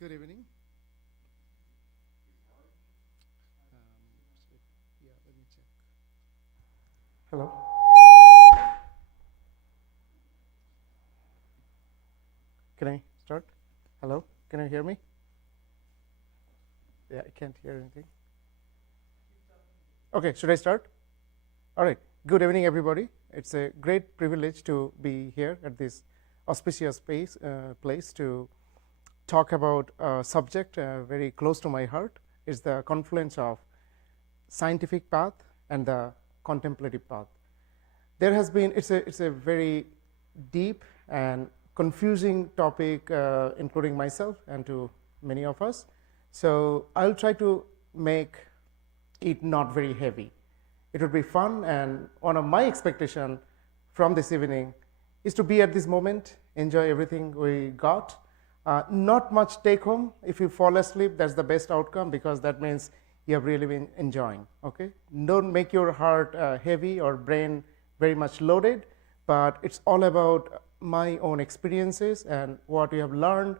Good evening. Yeah, let me check. Hello. Can I start? Hello. Can you hear me? Yeah, I can't hear anything. Okay, should I start? All right. Good evening, everybody. It's a great privilege to be here at this auspicious place to talk about a subject very close to my heart. It's the confluence of scientific path and the contemplative path. There has been, it's a very deep and confusing topic, including myself and to many of us. So I'll try to make it not very heavy. It would be fun, and one of my expectations from this evening is to be at this moment, enjoy everything we got. Not much take home. If you fall asleep, that's the best outcome, because that means you have really been enjoying. Okay, don't make your heart heavy or brain very much loaded, but it's all about my own experiences and what we have learned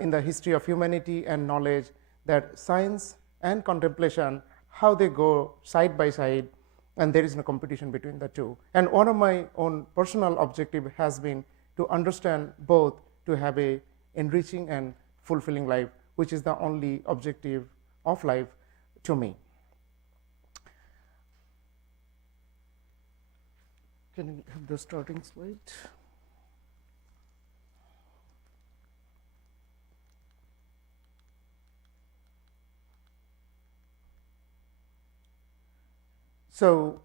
in the history of humanity and knowledge, that science and contemplation, how they go side by side, and there is no competition between the two. And one of my own personal objective has been to understand both, to have a enriching and fulfilling life, which is the only objective of life to me. Can you have the starting slide? So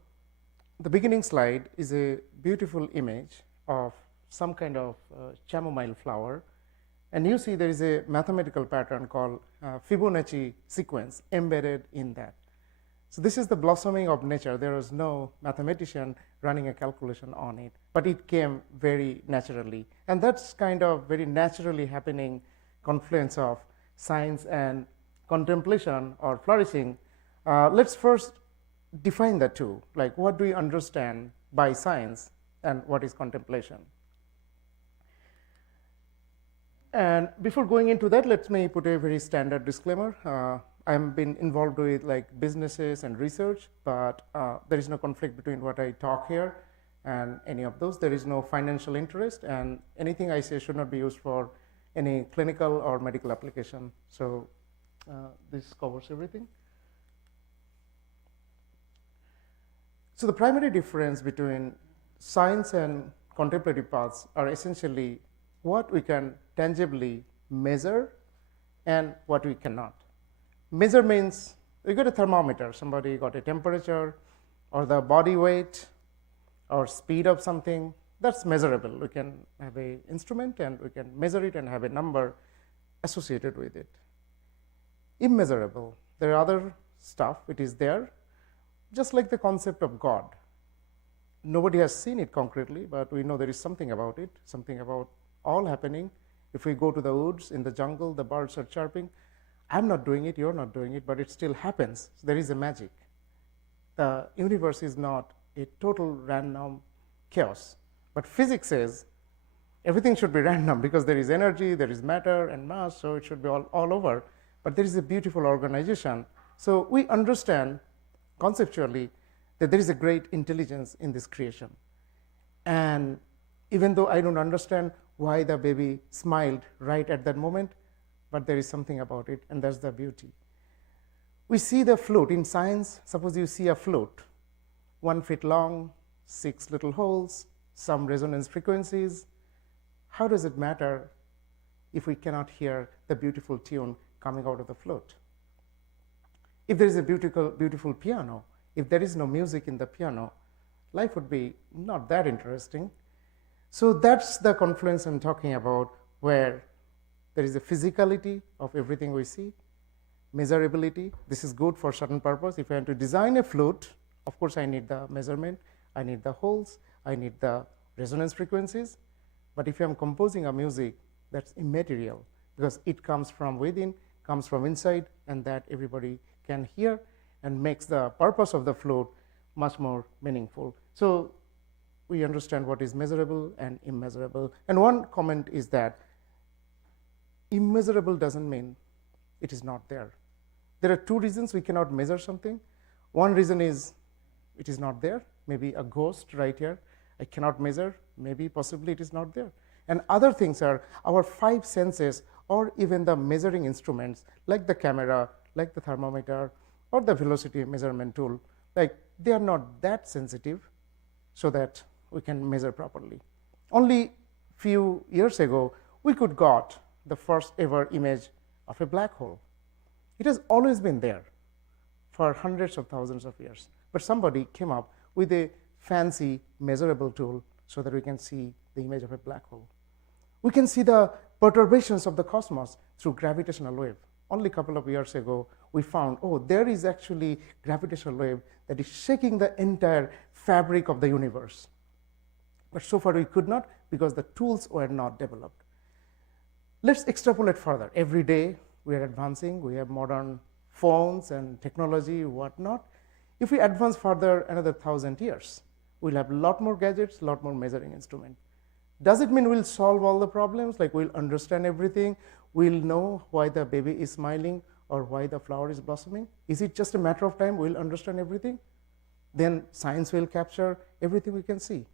the beginning slide is a beautiful image of some kind of chamomile flower, and you see there is a mathematical pattern called Fibonacci sequence embedded in that. So this is the blossoming of nature. There was no mathematician running a calculation on it, but it came very naturally. And that's kind of very naturally happening confluence of science and contemplation or flourishing. Let's first define the two. Like, what do we understand by science and what is contemplation? And before going into that, let me put a very standard disclaimer. I've been involved with like businesses and research, but there is no conflict between what I talk here and any of those. There is no financial interest, and anything I say should not be used for any clinical or medical application. So this covers everything. So the primary difference between science and contemplative paths are essentially what we can tangibly measure and what we cannot. Measure means we got a thermometer, somebody got a temperature or the body weight or speed of something, that's measurable. We can have an instrument and we can measure it and have a number associated with it. Immeasurable, there are other stuff, it is there, just like the concept of God. Nobody has seen it concretely, but we know there is something about it, something about all happening. If we go to the woods, in the jungle, the birds are chirping. I'm not doing it, you're not doing it, but it still happens. So there is a magic. The universe is not a total random chaos. But physics says everything should be random because there is energy, there is matter and mass, so it should be all over. But there is a beautiful organization. So we understand conceptually that there is a great intelligence in this creation. And even though I don't understand why the baby smiled right at that moment, but there is something about it, and that's the beauty. We see the flute in science. Suppose you see a flute, 1 foot long, 6 little holes, some resonance frequencies. How does it matter if we cannot hear the beautiful tune coming out of the flute? If there is a beautiful piano, if there is no music in the piano, life would be not that interesting. So that's the confluence I'm talking about, where there is a physicality of everything we see, measurability. This is good for certain purpose. If I want to design a flute, of course I need the measurement, I need the holes, I need the resonance frequencies. But if I'm composing a music, that's immaterial because it comes from within, comes from inside, and that everybody can hear and makes the purpose of the flute much more meaningful. So we understand what is measurable and immeasurable. And one comment is that immeasurable doesn't mean it is not there. There are two reasons we cannot measure something. One reason is it is not there. Maybe a ghost right here, I cannot measure. Maybe, possibly, it is not there. And other things are our five senses, or even the measuring instruments, like the camera, like the thermometer, or the velocity measurement tool. Like, they are not that sensitive so that we can measure properly. Only few years ago, we could got the first ever image of a black hole. It has always been there for hundreds of thousands of years. But somebody came up with a fancy measurable tool so that we can see the image of a black hole. We can see the perturbations of the cosmos through gravitational wave. Only a couple of years ago, we found, oh, there is actually gravitational wave that is shaking the entire fabric of the universe. But so far we could not, because the tools were not developed. Let's extrapolate further. Every day we are advancing. We have modern phones and technology, whatnot. If we advance further another 1,000 years, we'll have a lot more gadgets, a lot more measuring instruments. Does it mean we'll solve all the problems? Like, we'll understand everything? We'll know why the baby is smiling or why the flower is blossoming? Is it just a matter of time we'll understand everything? Then science will capture everything we can see.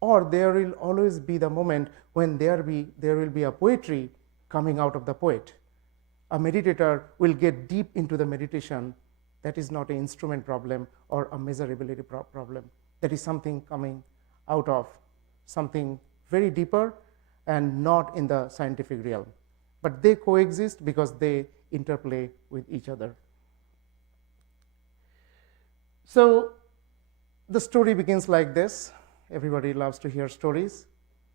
Or there will always be the moment when there will be a poetry coming out of the poet. A meditator will get deep into the meditation. That is not an instrument problem or a measurability problem. That is something coming out of something very deeper and not in the scientific realm. But they coexist because they interplay with each other. So the story begins like this. Everybody loves to hear stories.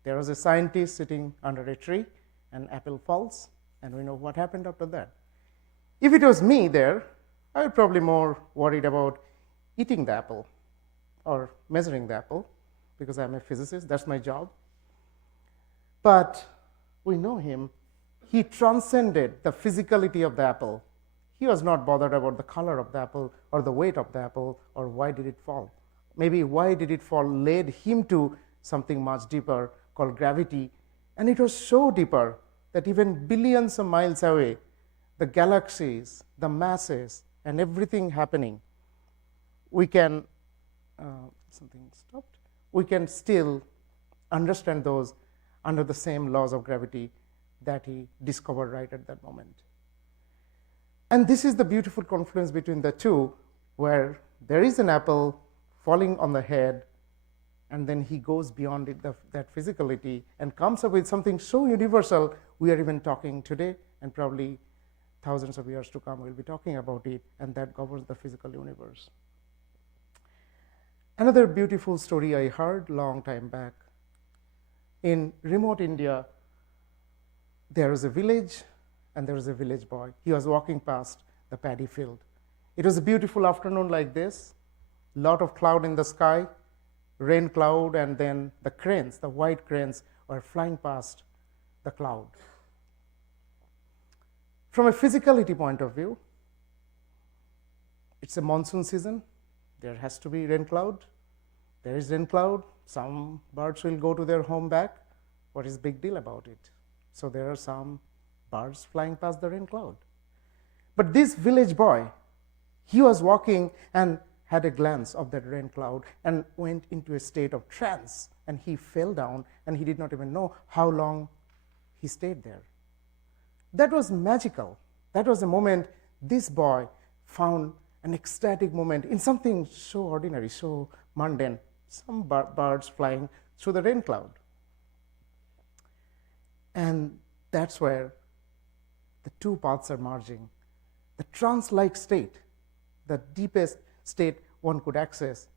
There was a scientist sitting under a tree, an apple falls, and we know what happened after that. If it was me there, I would probably more worried about eating the apple or measuring the apple, because I'm a physicist, that's my job. But we know him. He transcended the physicality of the apple. He was not bothered about the color of the apple or the weight of the apple or why did it fall. Maybe why did it fall led him to something much deeper called gravity. And it was so deeper that even billions of miles away, the galaxies, the masses, and everything happening, we can, something stopped, we can still understand those under the same laws of gravity that he discovered right at that moment. And this is the beautiful confluence between the two, where there is an apple falling on the head, and then he goes beyond it, that physicality, and comes up with something so universal, we are even talking today, and probably thousands of years to come, we'll be talking about it, and that governs the physical universe. Another beautiful story I heard long time back. In remote India, there was a village, and there was a village boy. He was walking past the paddy field. It was a beautiful afternoon like this, lot of cloud in the sky, rain cloud, and then the cranes, the white cranes, were flying past the cloud. From a physicality point of view, it's a monsoon season. There has to be rain cloud. There is rain cloud. Some birds will go to their home back. What is the big deal about it? So there are some birds flying past the rain cloud. But this village boy, he was walking and had a glance of that rain cloud and went into a state of trance, and he fell down, and he did not even know how long he stayed there. That was magical. That was a moment this boy found an ecstatic moment in something so ordinary, so mundane, some birds flying through the rain cloud. And that's where the two paths are merging. The trance-like state, the deepest state one could access,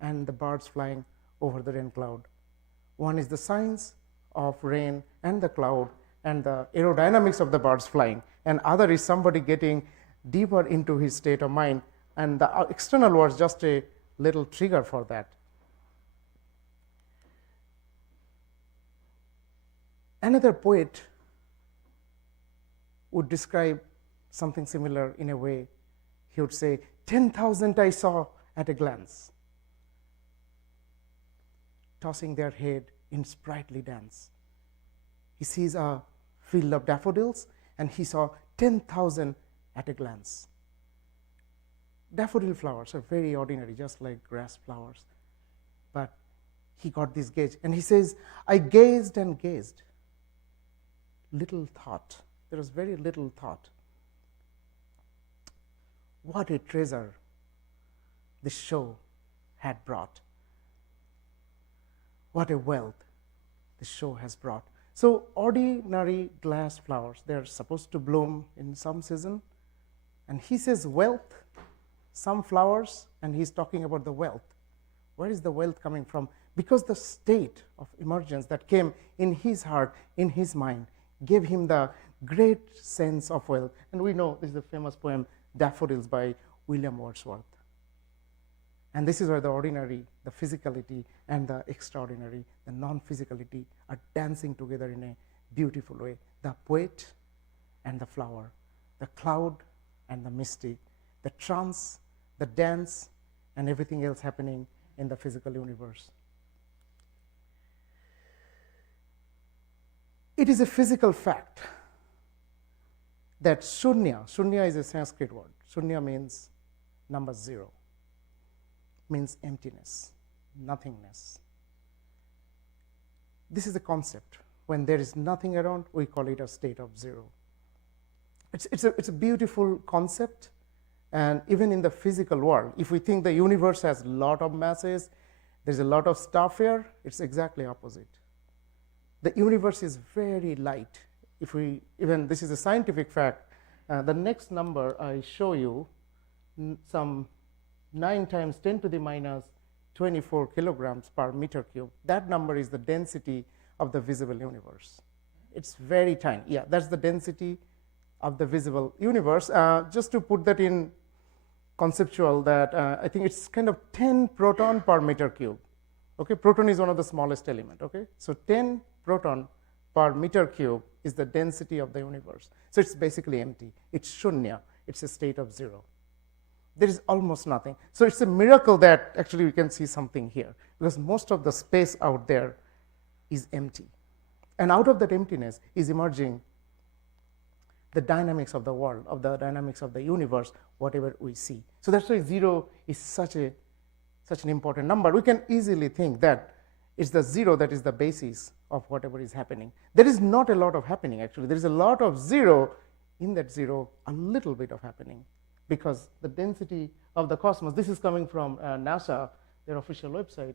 and the birds flying over the rain cloud. One is the science of rain and the cloud and the aerodynamics of the birds flying, and other is somebody getting deeper into his state of mind, and the external was just a little trigger for that. Another poet would describe something similar in a way. He would say, 10,000 I saw at a glance, tossing their head in sprightly dance. He sees a field of daffodils, and he saw 10,000 at a glance. Daffodil flowers are very ordinary, just like grass flowers. But he got this gaze, and he says, I gazed and gazed. Little thought. There was very little thought. What a treasure this show had brought. What a wealth this show has brought. So ordinary glass flowers, they're supposed to bloom in some season. And he says wealth, some flowers, and he's talking about the wealth. Where is the wealth coming from? Because the state of emergence that came in his heart, in his mind, gave him the great sense of wealth. And we know this is the famous poem, Daffodils by William Wordsworth. And this is where the ordinary, the physicality, and the extraordinary, the non-physicality, are dancing together in a beautiful way. The poet and the flower, the cloud and the mystic, the trance, the dance, and everything else happening in the physical universe. It is a physical fact that shunya is a Sanskrit word. Shunya means number 0, means emptiness, nothingness. This is a concept. When there is nothing around, we call it a state of 0. It's a beautiful concept, and even in the physical world, if we think the universe has a lot of masses, there's a lot of stuff here, it's exactly opposite. The universe is very light. Even this is a scientific fact, the next number I show you, some 9 times 10 to the minus 24 kilograms per meter cube. That number is the density of the visible universe. It's very tiny. Yeah, that's the density of the visible universe. Just to put that in conceptual, that I think it's kind of 10 proton per meter cube. Okay, proton is one of the smallest element. Okay, so 10 proton per meter cube is the density of the universe. So it's basically empty. It's shunya. It's a state of 0. There is almost nothing. So it's a miracle that actually we can see something here, because most of the space out there is empty. And out of that emptiness is emerging the dynamics of the world, of the dynamics of the universe, whatever we see. So that's why 0 is such an important number. We can easily think that it's the 0 that is the basis of whatever is happening. There is not a lot of happening, actually. There is a lot of 0. In that 0, a little bit of happening, because the density of the cosmos, this is coming from NASA, their official website.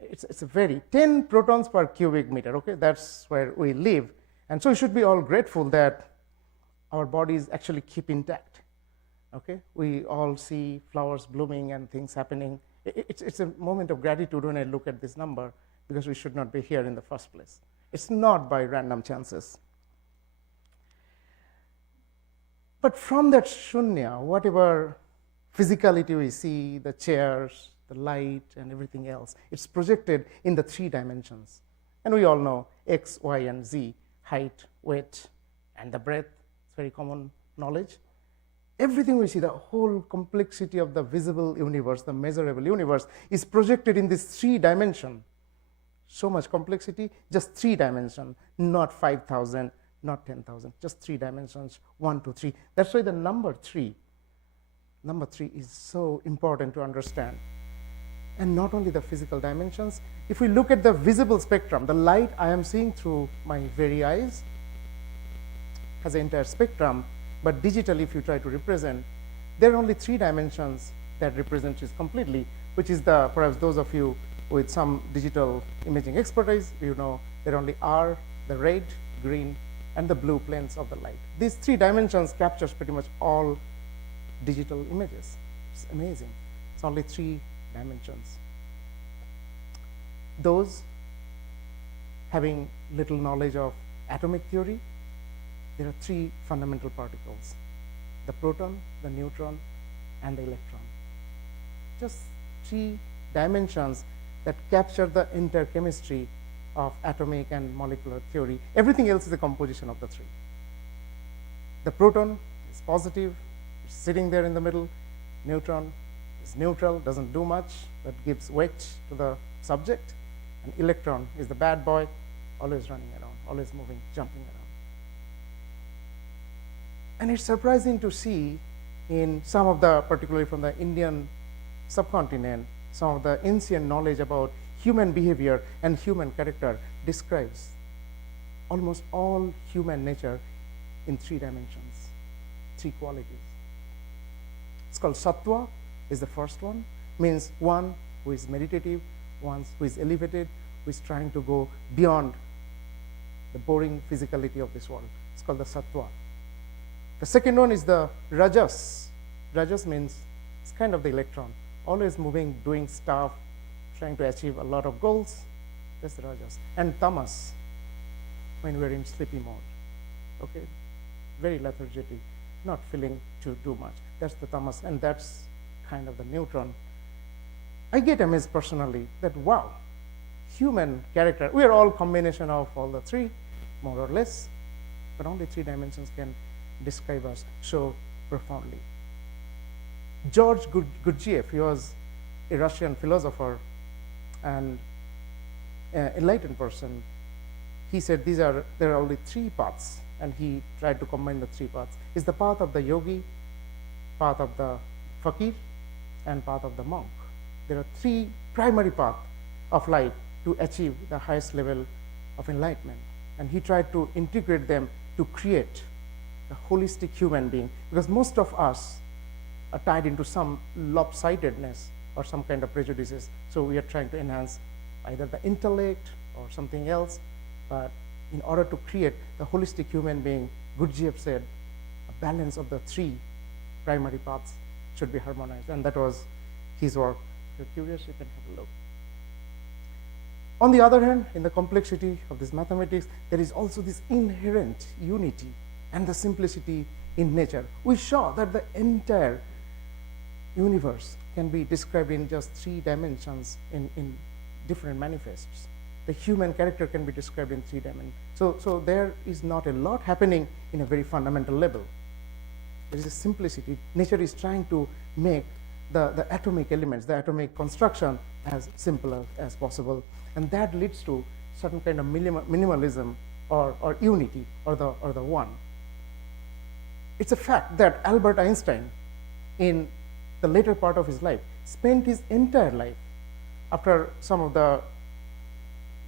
It's a very 10 protons per cubic meter. Okay, that's where we live. And so we should be all grateful that our bodies actually keep intact. Okay, we all see flowers blooming and things happening. It's a moment of gratitude when I look at this number, because we should not be here in the first place. It's not by random chances. But from that shunya, whatever physicality we see, the chairs, the light, and everything else, it's projected in the 3 dimensions. And we all know X, Y, and Z, height, weight, and the breadth. It's very common knowledge. Everything we see, the whole complexity of the visible universe, the measurable universe, is projected in this 3 dimension. So much complexity, just 3 dimension, not 5,000, not 10,000, just 3 dimensions, 1, 2, 3. That's why the number 3 is so important to understand. And not only the physical dimensions, if we look at the visible spectrum, the light I am seeing through my very eyes has an entire spectrum, but digitally, if you try to represent, there are only 3 dimensions that represent this completely, which is perhaps those of you with some digital imaging expertise, you know there only are the red, green, and the blue planes of the light. These 3 dimensions captures pretty much all digital images. It's amazing. It's only 3 dimensions. Those having little knowledge of atomic theory, there are 3 fundamental particles: the proton, the neutron, and the electron. Just 3 dimensions that capture the entire chemistry of atomic and molecular theory. Everything else is a composition of the 3. The proton is positive, it's sitting there in the middle. Neutron is neutral, doesn't do much, but gives weight to the subject. And electron is the bad boy, always running around, always moving, jumping around. And it's surprising to see in some of the, particularly from the Indian subcontinent, some of the ancient knowledge about human behavior and human character describes almost all human nature in 3 dimensions, 3 qualities. It's called sattva, is the first one, means one who is meditative, one who is elevated, who is trying to go beyond the boring physicality of this world. It's called the sattva. The second one is the rajas. Rajas means it's kind of the electron, always moving, doing stuff, trying to achieve a lot of goals. That's the rajas. And tamas, when we're in sleepy mode, okay? Very lethargic, not feeling to do much. That's the tamas, and that's kind of the neutron. I get amazed personally that, wow, human character, we are all combination of all the 3, more or less, but only 3 dimensions can describe us so profoundly. George Gurdjieff, he was a Russian philosopher and enlightened person. He said there are only 3 paths, and he tried to combine the 3 paths. It's the path of the yogi, path of the fakir, and path of the monk. There are 3 primary paths of life to achieve the highest level of enlightenment. And he tried to integrate them to create a holistic human being, because most of us are tied into some lopsidedness or some kind of prejudices. So we are trying to enhance either the intellect or something else. But in order to create the holistic human being, Gurdjieff said a balance of the 3 primary paths should be harmonized. And that was his work. If you're curious, you can have a look. On the other hand, in the complexity of this mathematics, there is also this inherent unity and the simplicity in nature. We saw that the entire universe can be described in just 3 dimensions in different manifests. The human character can be described in 3 dimensions. So there is not a lot happening in a very fundamental level. There is a simplicity. Nature is trying to make the atomic elements, the atomic construction as simple as possible. And that leads to certain kind of minimalism or unity or the one. It's a fact that Albert Einstein, in the later part of his life, spent his entire life, after some of the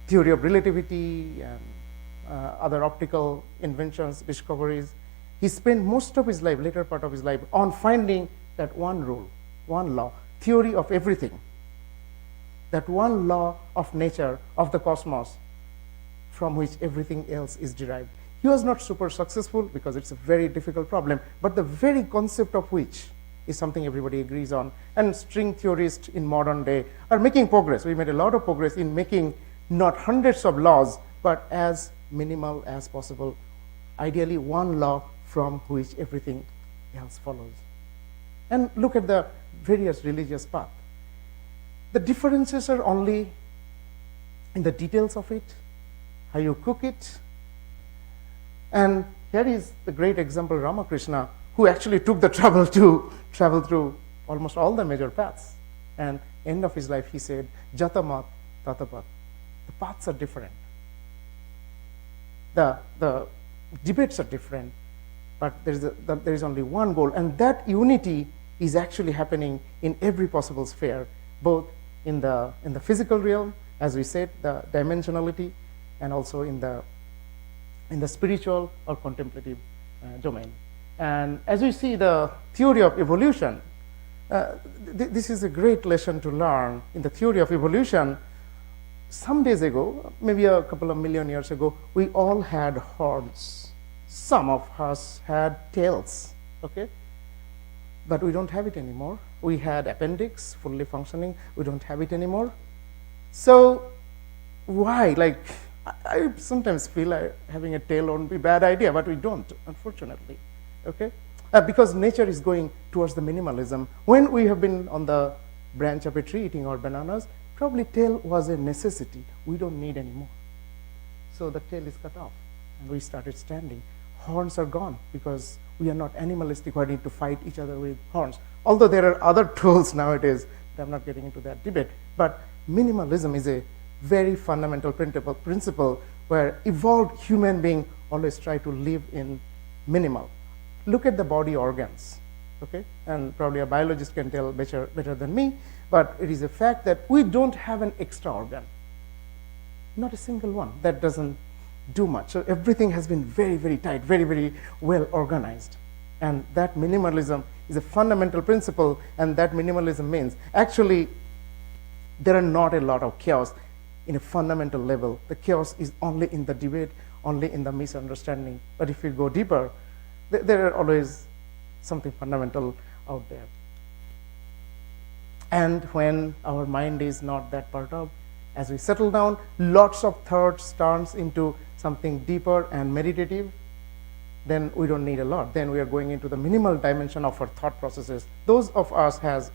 theory of relativity and other optical inventions, discoveries, he spent most of his life, later part of his life, on finding that one rule, one law, theory of everything, that one law of nature, of the cosmos, from which everything else is derived. He was not super successful because it's a very difficult problem, but the very concept of which is something everybody agrees on. And string theorists in modern day are making progress. We made a lot of progress in making not hundreds of laws, but as minimal as possible. Ideally, one law from which everything else follows. And look at the various religious paths. The differences are only in the details of it, how you cook it. And here is the great example, Ramakrishna, who actually took the trouble to travel through almost all the major paths. And end of his life, he said, Jatamat Tatapat. The paths are different. The debates are different, but there is only one goal. And that unity is actually happening in every possible sphere, both in the physical realm, as we said, the dimensionality, and also in the spiritual or contemplative domain. And as we see the theory of evolution, this is a great lesson to learn in the theory of evolution. Some days ago, maybe a couple of million years ago, we all had horns. Some of us had tails, okay? But we don't have it anymore. We had appendix, fully functioning. We don't have it anymore. So why? Like, I sometimes feel like having a tail won't be a bad idea, but we don't, unfortunately, okay? Because nature is going towards the minimalism. When we have been on the branch of a tree eating our bananas, probably tail was a necessity. We don't need anymore. So the tail is cut off, and we started standing. Horns are gone because we are not animalistic. We need to fight each other with horns. Although there are other tools nowadays, but I'm not getting into that debate. But minimalism is a very fundamental principle where evolved human beings always try to live in minimal. look at the body organs, okay? And probably a biologist can tell better than me, but it is a fact that we don't have an extra organ. Not a single one. That doesn't do much. So everything has been very, very tight, very, very well organized. And that minimalism is a fundamental principle, and that minimalism means actually there are not a lot of chaos in a fundamental level. The chaos is only in the debate, only in the misunderstanding. But if you go deeper, there are always something fundamental out there. And when our mind is not that perturbed, as we settle down, lots of thoughts turns into something deeper and meditative, then we don't need a lot. Then we are going into the minimal dimension of our thought processes. Those of us has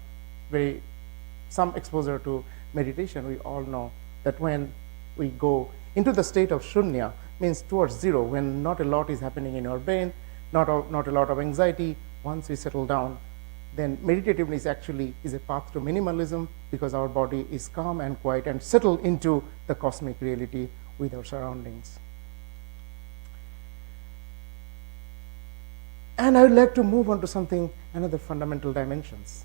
some exposure to meditation, we all know that when we go into the state of shunya, means towards zero, when not a lot is happening in our brain, not a lot of anxiety, once we settle down, then meditativeness actually is a path to minimalism, because our body is calm and quiet and settled into the cosmic reality with our surroundings. And I would like to move on to another fundamental dimensions,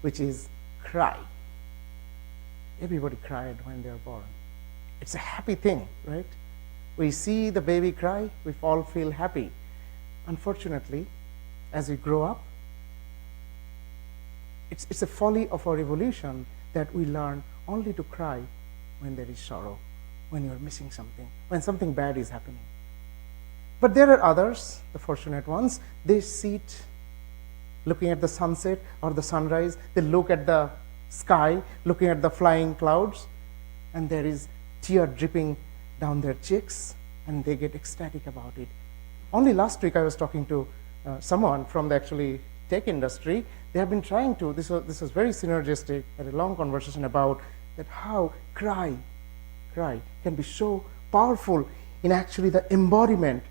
which is cry. Everybody cried when they are born. It's a happy thing, right? We see the baby cry, we all feel happy. Unfortunately, as we grow up, it's a folly of our evolution that we learn only to cry when there is sorrow, when you're missing something, when something bad is happening. But there are others, the fortunate ones, they sit looking at the sunset or the sunrise, they look at the sky, looking at the flying clouds, and there is tear dripping down their cheeks, and they get ecstatic about it. Only last week I was talking to someone from the actually tech industry. They have been trying to, this was very synergistic, had a long conversation about that how cry can be so powerful in actually the embodiment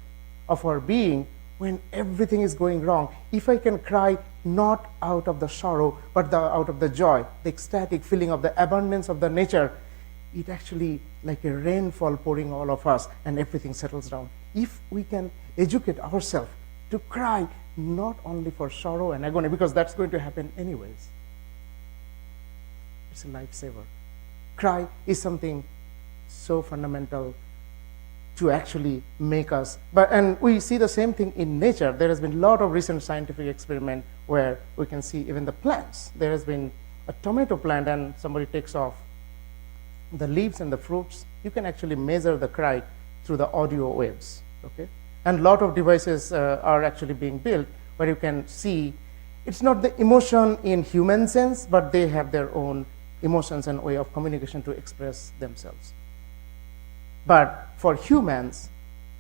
of our being when everything is going wrong. If I can cry not out of the sorrow, but out of the joy, the ecstatic feeling of the abundance of the nature, it actually like a rainfall pouring all of us, and everything settles down. If we can educate ourselves to cry not only for sorrow and agony, because that's going to happen anyways, it's a lifesaver. Cry is something so fundamental to actually make us, and we see the same thing in nature. There has been a lot of recent scientific experiment where we can see even the plants. There has been a tomato plant, and somebody takes off the leaves and the fruits. You can actually measure the cry through the audio waves, okay? And a lot of devices are actually being built where you can see it's not the emotion in human sense, but they have their own emotions and way of communication to express themselves. But for humans,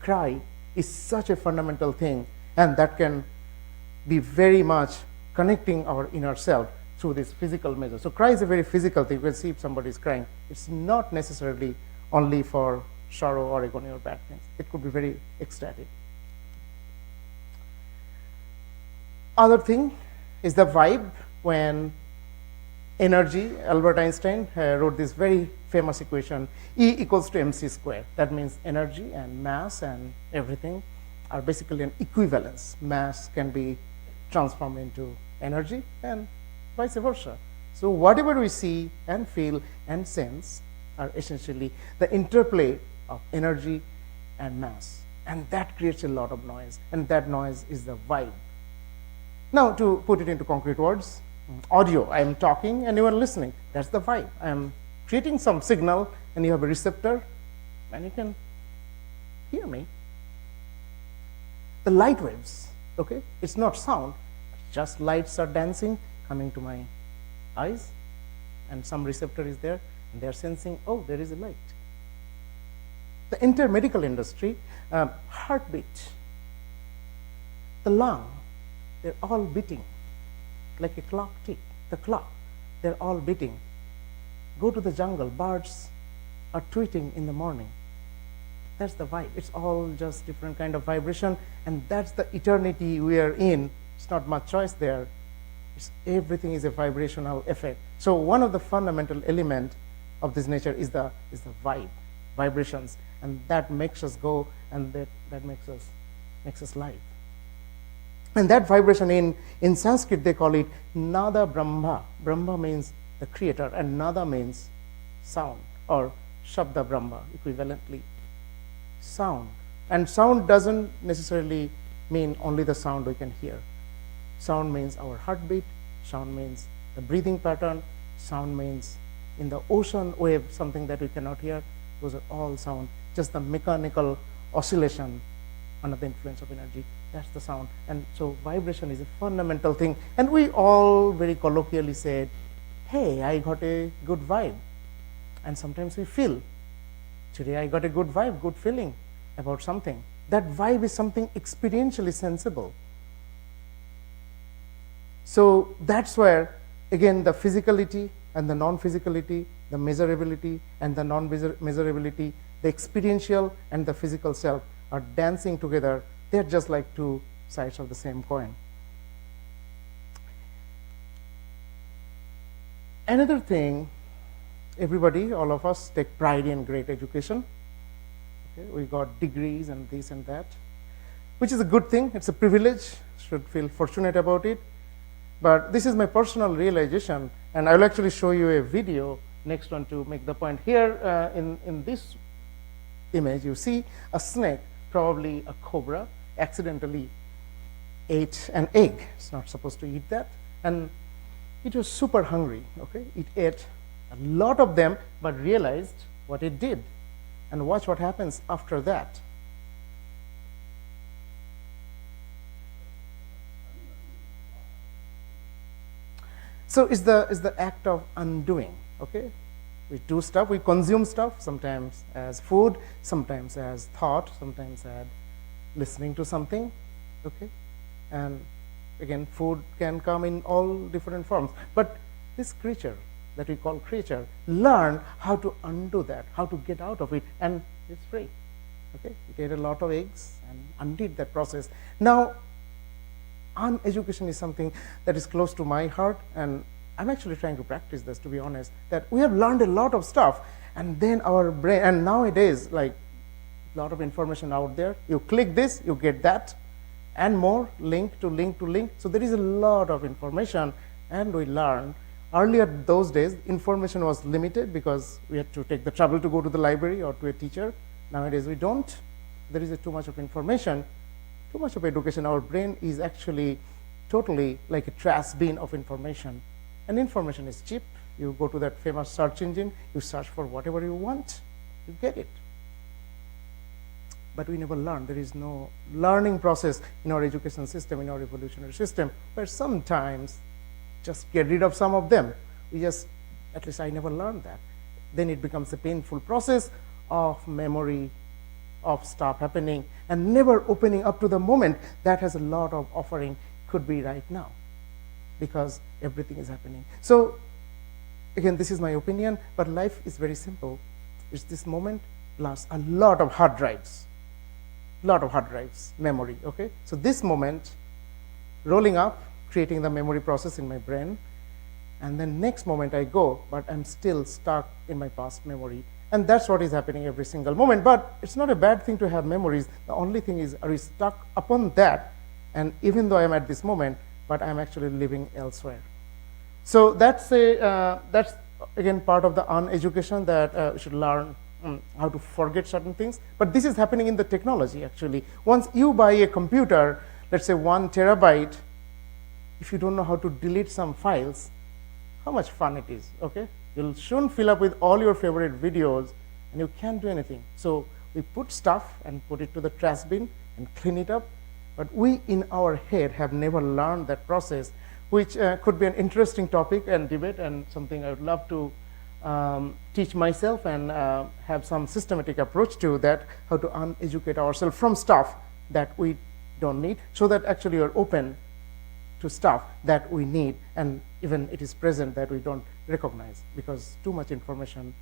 cry is such a fundamental thing, and that can be very much connecting our inner self through this physical measure. So cry is a very physical thing. You can see if somebody is crying. It's not necessarily only for sorrow or agony or bad things. It could be very ecstatic. Other thing is the vibe. When energy, Albert Einstein wrote this very famous equation, E equals to mc squared. That means energy and mass and everything are basically an equivalence. Mass can be transformed into energy and vice versa. So whatever we see and feel and sense are essentially the interplay of energy and mass. And that creates a lot of noise, and that noise is the vibe. Now, to put it into concrete words, audio, I am talking and you are listening. That's the vibe. I am creating some signal and you have a receptor and you can hear me. The light waves, okay? It's not sound, just lights are dancing, coming to my eyes, and some receptor is there, and they're sensing, oh, there is a light. The entire medical industry, heartbeat, the lung, they're all beating like a clock tick. The clock, they're all beating. Go to the jungle, birds are tweeting in the morning. That's the vibe. It's all just different kind of vibration, and that's the eternity we are in. It's not much choice there. Everything is a vibrational effect. So one of the fundamental element of this nature is the vibe, vibrations, and that makes us go, and that makes us live. And that vibration, in Sanskrit, they call it Nada Brahma. Brahma means the creator, and Nada means sound, or Shabda Brahma, equivalently. Sound. And sound doesn't necessarily mean only the sound we can hear. Sound means our heartbeat, sound means the breathing pattern, sound means in the ocean wave, something that we cannot hear. Those are all sound, just the mechanical oscillation under the influence of energy. That's the sound. And so vibration is a fundamental thing. And we all very colloquially said, hey, I got a good vibe. And sometimes we feel, today I got a good vibe, good feeling about something. That vibe is something experientially sensible. So that's where, again, the physicality and the non-physicality, the measurability and the non-measurability, the experiential and the physical self are dancing together. They're just like two sides of the same coin. Another thing, everybody, all of us, take pride in great education. Okay, we got degrees and this and that, which is a good thing. It's a privilege. Should feel fortunate about it. But this is my personal realization, and I'll actually show you a video, next one, to make the point. Here in this image, you see a snake, probably a cobra, accidentally ate an egg. It's not supposed to eat that. And it was super hungry, okay? It ate a lot of them, but realized what it did. And watch what happens after that. So it's the act of undoing, okay? We do stuff, we consume stuff, sometimes as food, sometimes as thought, sometimes as listening to something, okay? And again, food can come in all different forms. But this creature that we call creature learned how to undo that, how to get out of it, and it's free, okay? It ate a lot of eggs and undid that process. Now, uneducation is something that is close to my heart, and I'm actually trying to practice this, to be honest, that we have learned a lot of stuff, and then our brain, and nowadays, like, a lot of information out there, you click this, you get that, and more, link to link to link. So there is a lot of information, and we learn. Earlier, those days, information was limited because we had to take the trouble to go to the library or to a teacher. Nowadays, we don't. There is too much of information, too much of education. Our brain is actually totally like a trash bin of information. And information is cheap. You go to that famous search engine, you search for whatever you want, you get it. But we never learn. There is no learning process in our education system, in our evolutionary system, where sometimes just get rid of some of them. We just, at least I never learned that. Then it becomes a painful process of memory, of stuff happening, and never opening up to the moment that has a lot of offering, could be right now, because everything is happening. So again, this is my opinion, but life is very simple. It's this moment plus a lot of hard drives, memory, okay? So this moment, rolling up, creating the memory process in my brain, and then next moment I go, but I'm still stuck in my past memory. And that's what is happening every single moment. But it's not a bad thing to have memories. The only thing is, are we stuck upon that? And even though I'm at this moment, but I'm actually living elsewhere. So that's again part of the uneducation, that we should learn how to forget certain things. But this is happening in the technology, actually. Once you buy a computer, let's say 1 terabyte, if you don't know how to delete some files, how much fun it is, okay? You'll soon fill up with all your favorite videos, and you can't do anything. So we put stuff and put it to the trash bin and clean it up. But we, in our head, have never learned that process, which could be an interesting topic and debate, and something I would love to teach myself and have some systematic approach to that, how to uneducate ourselves from stuff that we don't need, so that actually you're open to stuff that we need, and even it is present that we don't recognize, because too much information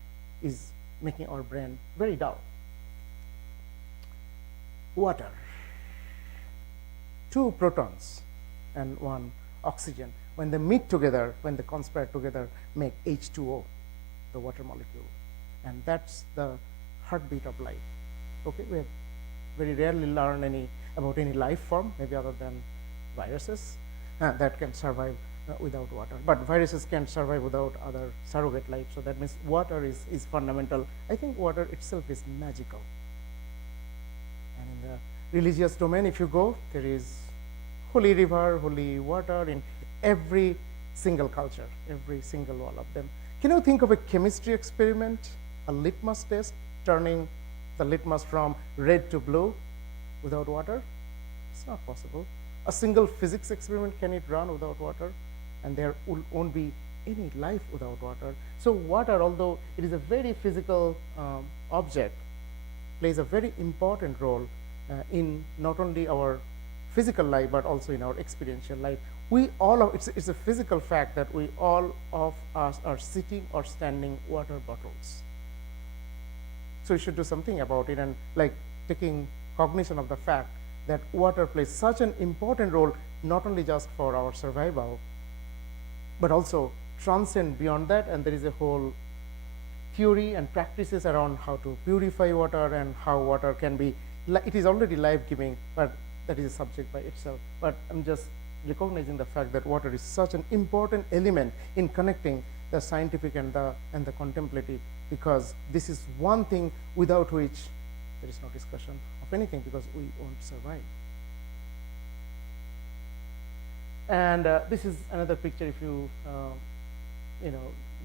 is making our brain very dull. Water. 2 protons and 1 oxygen. When they meet together, when they conspire together, make H2O, the water molecule. And that's the heartbeat of life. Okay, we have very rarely learned about any life form, maybe other than viruses that can survive without water. But viruses can't survive without other surrogate life. So that means water is fundamental. I think water itself is magical. And in the religious domain, if you go, there is holy river, holy water in every single culture, every single one of them. Can you think of a chemistry experiment, a litmus test, turning the litmus from red to blue without water? It's not possible. A single physics experiment, can it run without water? And there won't be any life without water. So water, although it is a very physical object, plays a very important role in not only our physical life, but also in our experiential life. We all of, it's a physical fact that we all of us are sitting or standing water bottles. So we should do something about it, and like taking cognition of the fact that water plays such an important role, not only just for our survival, but also transcend beyond that. And there is a whole theory and practices around how to purify water and how water can be, it is already life-giving, but that is a subject by itself. But I'm just recognizing the fact that water is such an important element in connecting the scientific and the contemplative, because this is one thing without which there is no discussion of anything, because we won't survive. And this is another picture. If you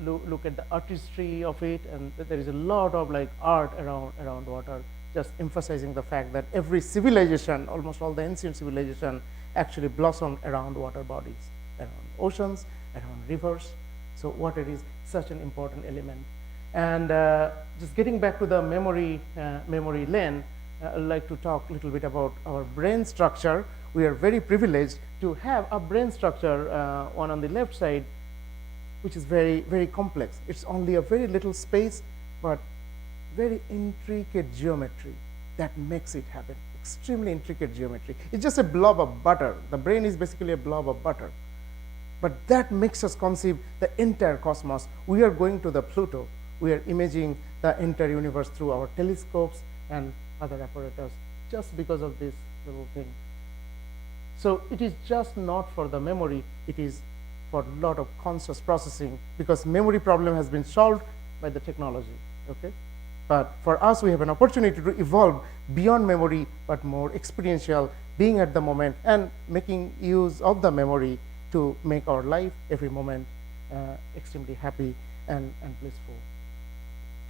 look at the artistry of it, and there is a lot of like art around water, just emphasizing the fact that every civilization, almost all the ancient civilization, actually blossomed around water bodies, around oceans, around rivers. So water is such an important element. And just getting back to the memory lane, I'd like to talk a little bit about our brain structure. We are very privileged to have a brain structure, one on the left side, which is very, very complex. It's only a very little space, but very intricate geometry that makes it happen. Extremely intricate geometry. It's just a blob of butter. The brain is basically a blob of butter. But that makes us conceive the entire cosmos. We are going to the Pluto. We are imaging the entire universe through our telescopes and other apparatus just because of this little thing. So it is just not for the memory, it is for a lot of conscious processing, because memory problem has been solved by the technology, okay? But for us, we have an opportunity to evolve beyond memory, but more experiential, being at the moment and making use of the memory to make our life, every moment, extremely happy and blissful.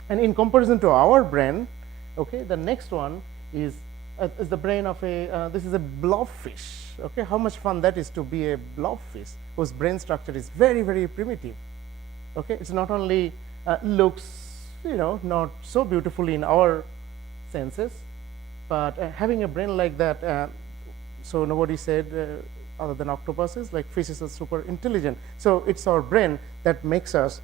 And in comparison to our brain, okay, the next one is the brain of this is a blob fish. Okay, how much fun that is to be a blob fish whose brain structure is very, very primitive. Okay, it's not only looks, not so beautifully in our senses, but having a brain like that, so nobody said other than octopuses, like fishes are super intelligent. So it's our brain that makes us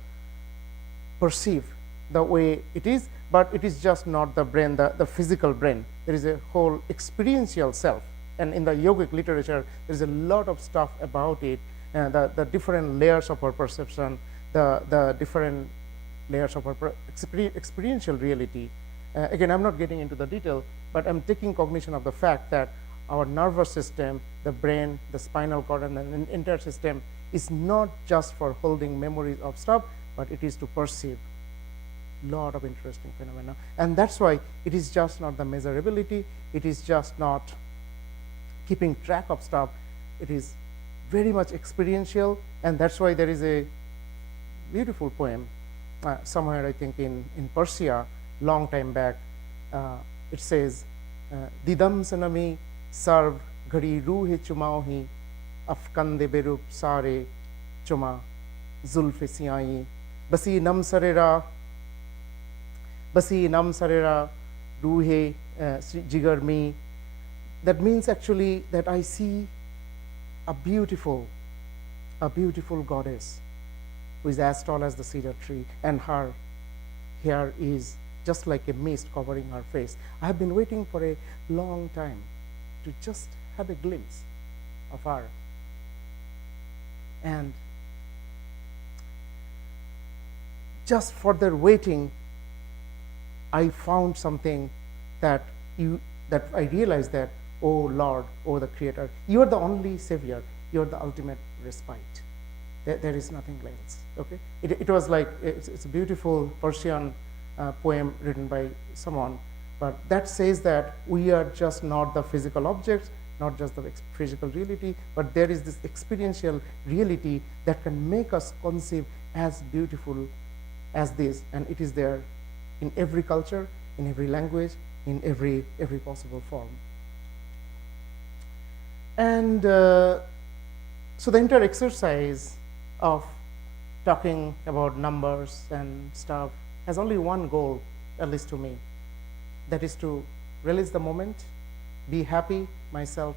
perceive the way it is, but it is just not the brain, the physical brain. There is a whole experiential self. And in the yogic literature, there is a lot of stuff about it, the different layers of our perception, the different layers of our experiential reality. Again, I'm not getting into the detail, but I'm taking cognition of the fact that our nervous system, the brain, the spinal cord, and the entire system is not just for holding memories of stuff, but it is to perceive a lot of interesting phenomena. And that's why it is just not the measurability, it is just not keeping track of stuff, it is very much experiential. And that's why there is a beautiful poem somewhere, I think in Persia, long time back. It says, Didam sanami sarv ghari ruhe chumauhi afkande berup sare chuma zulfe siyai basi nam sarera ruhe jigar mi. That means actually that I see a beautiful goddess who is as tall as the cedar tree, and her hair is just like a mist covering her face. I have been waiting for a long time to just have a glimpse of her. And just further waiting, I found something that I realized that oh Lord, oh the Creator. You are the only Savior. You are the ultimate respite. There is nothing else. Okay, it was like it's a beautiful Persian poem written by someone, but that says that we are just not the physical objects, not just the physical reality, but there is this experiential reality that can make us conceive as beautiful as this, and it is there in every culture, in every language, in every possible form. And so the entire exercise of talking about numbers and stuff has only one goal, at least to me. That is to release the moment, be happy myself,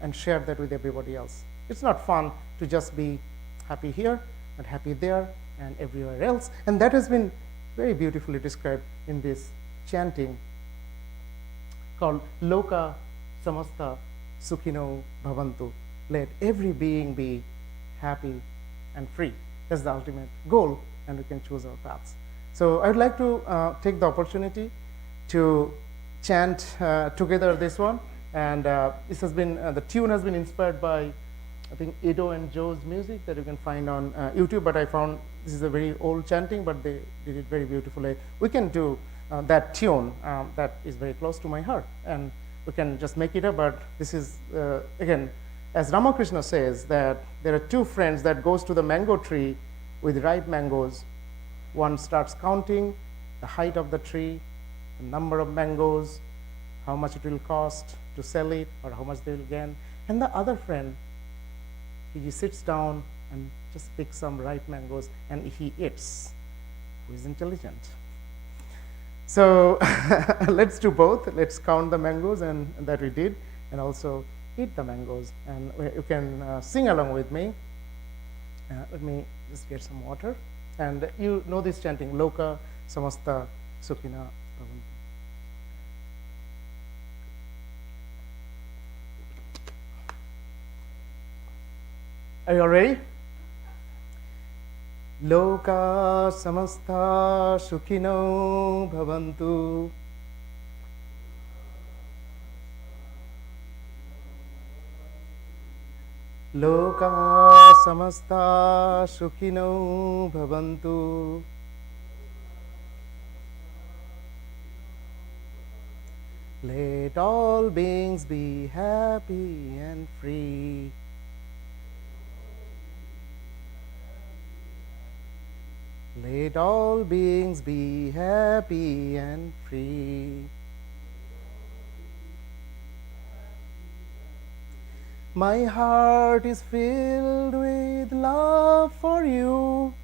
and share that with everybody else. It's not fun to just be happy here and happy there and everywhere else. And that has been very beautifully described in this chanting called Loka Samasta Sukhino Bhavantu. Let every being be happy and free. That's the ultimate goal, and we can choose our paths. So I would like to take the opportunity to chant together this one. And this has been, the tune has been inspired by, I think, Edo and Joe's music that you can find on YouTube. But I found this is a very old chanting, but they did it very beautifully. We can do that tune that is very close to my heart, and we can just make it up. But this is, again, as Ramakrishna says, that there are two friends that goes to the mango tree with ripe mangoes. One starts counting the height of the tree, the number of mangoes, how much it will cost to sell it, or how much they will gain. And the other friend, he just sits down and just picks some ripe mangoes and he eats. Who is intelligent? So let's do both. Let's count the mangoes, and that we did, and also eat the mangoes. And you can sing along with me. Let me just get some water. And you know this chanting, Loka Samasta Sukhina Bhavantu. Are you all ready? Loka Samasta Sukhino Bhavantu. Loka Samasta Sukhino Bhavantu. Let all beings be happy and free. Let all beings be happy and free. My heart is filled with love for you.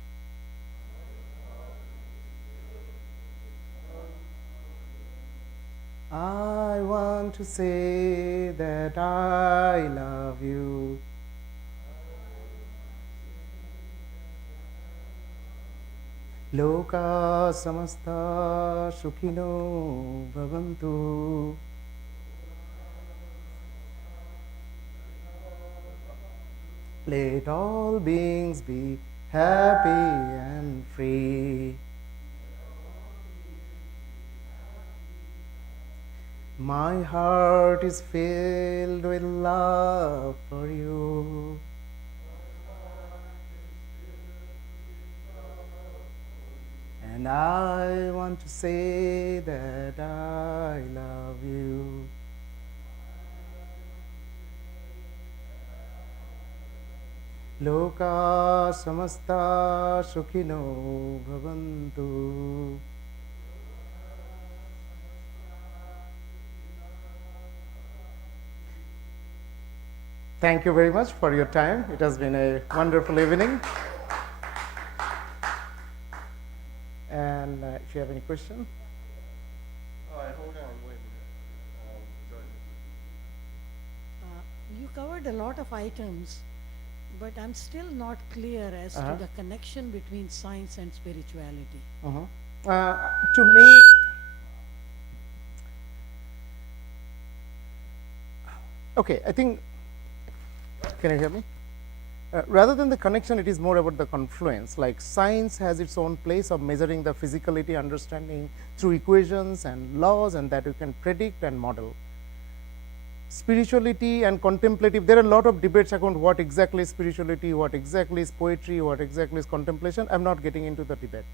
I want to say that I love you. Loka Samasta Sukhino Bhavantu. Let all beings be happy and free. My heart is filled with love for you. And I want to say that I love you. Loka Samasta Sukhino Bhavantu. Thank you very much for your time. It has been a wonderful evening. And if you have any question. Hold on, wait a minute. Go ahead. You covered a lot of items, but I'm still not clear as to the connection between science and spirituality. To me, okay, I think, can you hear me? Rather than the connection, it is more about the confluence. Like science has its own place of measuring the physicality, understanding through equations and laws, and that you can predict and model. spirituality and contemplative, there are a lot of debates around what exactly is spirituality, what exactly is poetry, what exactly is contemplation. I'm not getting into the debate.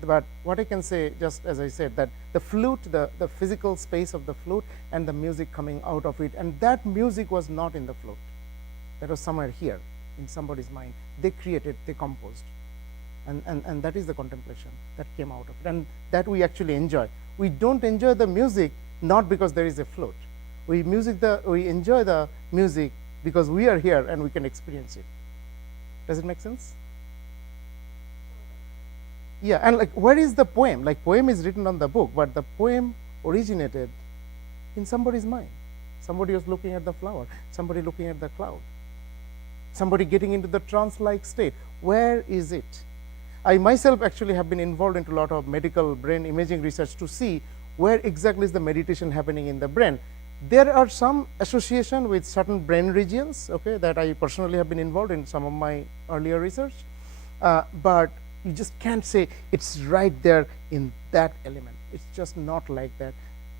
But what I can say, just as I said, that the flute, the physical space of the flute and the music coming out of it, and that music was not in the flute. That was somewhere here in somebody's mind. They created, they composed. And that is the contemplation that came out of it. And that we actually enjoy. We don't enjoy the music not because there is a flute. We enjoy the music because we are here and we can experience it. Does it make sense? Yeah, and like, where is the poem? Like, poem is written on the book, but the poem originated in somebody's mind. Somebody was looking at the flower, somebody looking at the cloud, somebody getting into the trance-like state. Where is it? I myself actually have been involved into a lot of medical brain imaging research to see where exactly is the meditation happening in the brain. There are some association with certain brain regions, okay, that I personally have been involved in some of my earlier research, but you just can't say it's right there in that element. It's just not like that.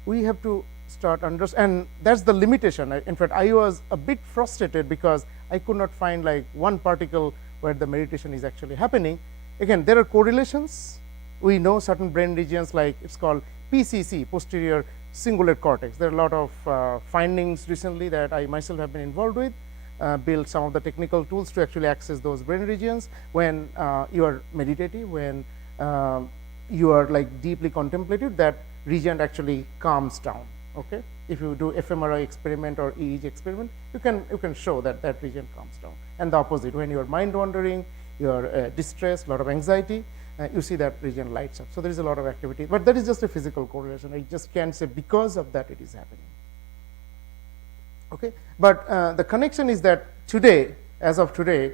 We have to start and that's the limitation. In fact, I was a bit frustrated because I could not find like one particle where the meditation is actually happening. Again, there are correlations. We know certain brain regions, like it's called PCC, posterior cingulate cortex. There are a lot of findings recently that I myself have been involved with, build some of the technical tools to actually access those brain regions when you are meditative, when you are like deeply contemplative, that region actually calms down. Okay, if you do fMRI experiment or EEG experiment, you can show that that region calms down. And the opposite, when you are mind wandering, you are distressed, a lot of anxiety, you see that region lights up. So there is a lot of activity, but that is just a physical correlation. I just can't say because of that it is happening. Okay, but the connection is that today, as of today,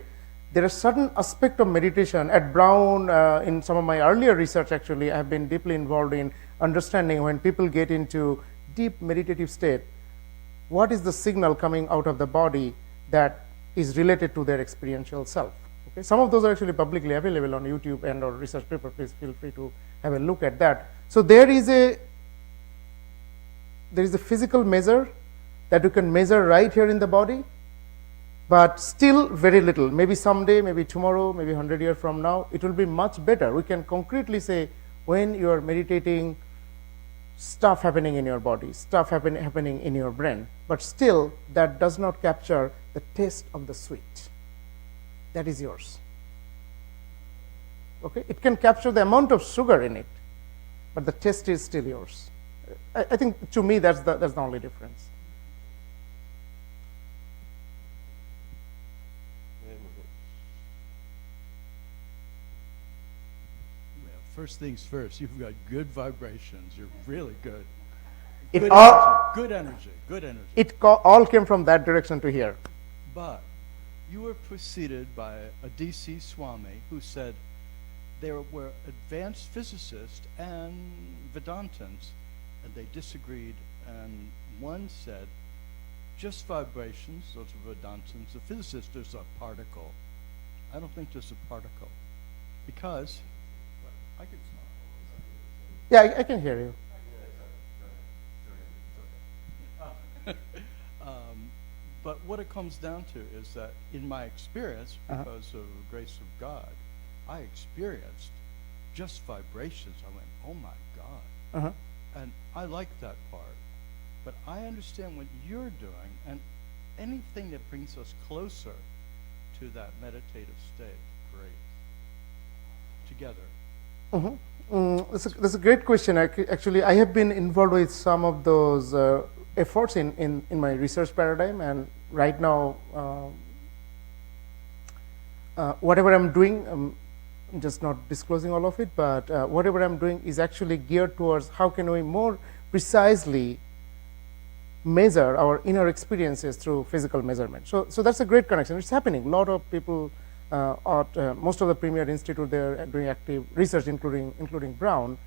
there are certain aspect of meditation. At Brown, in some of my earlier research, actually, I have been deeply involved in understanding when people get into deep meditative state, what is the signal coming out of the body that is related to their experiential self. Okay? Some of those are actually publicly available on YouTube and or research paper. Please feel free to have a look at that. So there is a physical measure that you can measure right here in the body, but still very little. Maybe someday, maybe tomorrow, maybe 100 years from now, it will be much better. We can concretely say when you are meditating, stuff happening in your body, stuff happening in your brain, but still that does not capture the taste of the sweet. That is yours. Okay, it can capture the amount of sugar in it, but the taste is still yours. I think to me that's the only difference. First things first, you've got good vibrations. You're really good. Good energy. It all came from that direction to here. But you were preceded by a DC Swami who said there were advanced physicists and Vedantans, and they disagreed. And one said, just vibrations, those are Vedantans. The physicist, there's a particle. I don't think there's a particle. Because I can smile. Yeah, I can hear you. But what it comes down to is that in my experience, because of the grace of God, I experienced just vibrations. I went, oh my God. And I like that part. But I understand what you're doing, and anything that brings us closer to that meditative state, great. Together. That's a great question. Actually, I have been involved with some of those efforts in my research paradigm, and right now, whatever I'm doing, I'm just not disclosing all of it, but whatever I'm doing is actually geared towards how can we more precisely measure our inner experiences through physical measurement. So that's a great connection. It's happening. A lot of people at most of the premier institute, they're doing active research, including Brown.